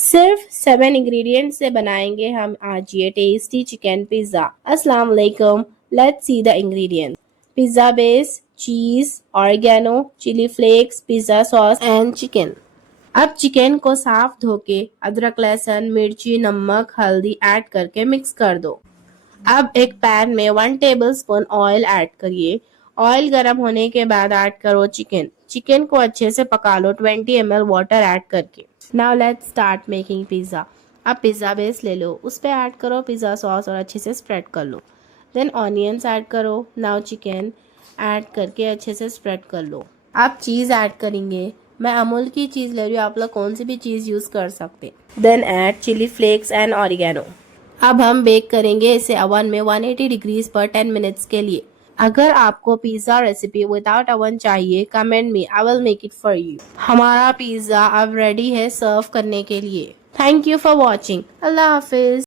सिर्फ 7 इंग्रेडिएंट से बनाएंगे हम आज ये टेस्टी चिकन पिज्जा। अस्सलाम वालेकुम। Let's see the ingredients. Pizza base, cheese, oregano, chilli flakes, pizza sauce and chicken. अब चिकन को साफ धोके अदरक, लहसुन, मिर्ची, नमक, हल्दी ऐड करके मिक्स कर दो। अब एक पैन में 1 टेबलस्पून ऑयल ऐड करिए। ऑयल गर्म होने के बाद ऐड करो चिकन। चिकन को अच्छे से पका लो 20 ml वाटर ऐड करके। Now let's start making pizza. अब पिज़्ज़ा बेस ले लो, उस पर ऐड करो पिज़्ज़ा सॉस और अच्छे से स्प्रेड कर लो। देन ऑनियंस ऐड करो। नाउ चिकन ऐड करके अच्छे से स्प्रेड कर लो। आप चीज़ ऐड करेंगे। मैं अमूल की चीज़ ले रही हूँ, आप लोग कौन सी भी चीज़ यूज़ कर सकते। Then add chilli flakes and oregano. अब हम बेक करेंगे इसे ओवन में 180 डिग्रीज पर 10 मिनट्स के लिए। अगर आपको पिज्जा रेसिपी विदाउट ओवन चाहिए, कमेंट में, I will make it for you. हमारा पिज्जा अब रेडी है सर्व करने के लिए। Thank you for watching. Allah Hafiz.